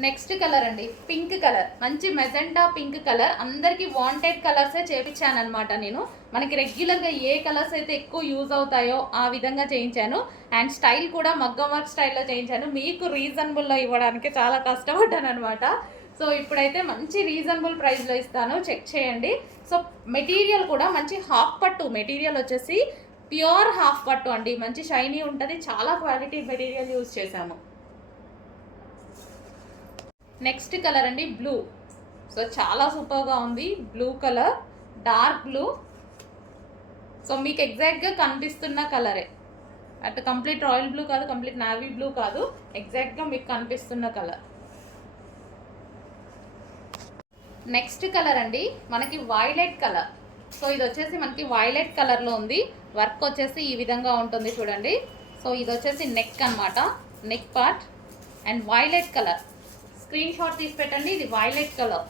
Next colour అండి pink colour, మంచి magenta pink colour. అందరికీ వాంటెడ్ కలర్సే చేయించాను అనమాట నేను. మనకి రెగ్యులర్గా ఏ కలర్స్ అయితే ఎక్కువ యూజ్ అవుతాయో ఆ విధంగా చేయించాను. అండ్ స్టైల్ కూడా మగ్గం వర్క్ స్టైల్లో చేయించాను. మీకు రీజనబుల్లో ఇవ్వడానికి చాలా కష్టపడ్డాను అనమాట. సో ఇప్పుడైతే మంచి రీజనబుల్ ప్రైస్లో ఇస్తాను, చెక్ చేయండి. సో మెటీరియల్ కూడా మంచి హాఫ్ పట్టు మెటీరియల్ వచ్చేసి ప్యూర్ హాఫ్ పట్టు అండి. మంచి షైనీ ఉంటుంది, చాలా క్వాలిటీ మెటీరియల్ యూజ్ చేశాము. నెక్స్ట్ కలర్ అండి బ్లూ. సో చాలా సూపర్గా ఉంది blue colour, dark blue. So మీకు ఎగ్జాక్ట్గా కనిపిస్తున్న కలరే, అటు కంప్లీట్ రాయల్ బ్లూ కాదు, కంప్లీట్ నావీ బ్లూ కాదు, ఎగ్జాక్ట్గా మీకు కనిపిస్తున్న కలర్. నెక్స్ట్ కలర్ అండి మనకి వైలెట్ కలర్. సో ఇది వచ్చేసి మనకి వైలెట్ కలర్లో ఉంది. వర్క్ వచ్చేసి ఈ విధంగా ఉంటుంది చూడండి. సో ఇది వచ్చేసి నెక్ అనమాట, neck part. And violet colour, screen shot తీసి పెట్టండి. ఇది వైలెట్ కలర్.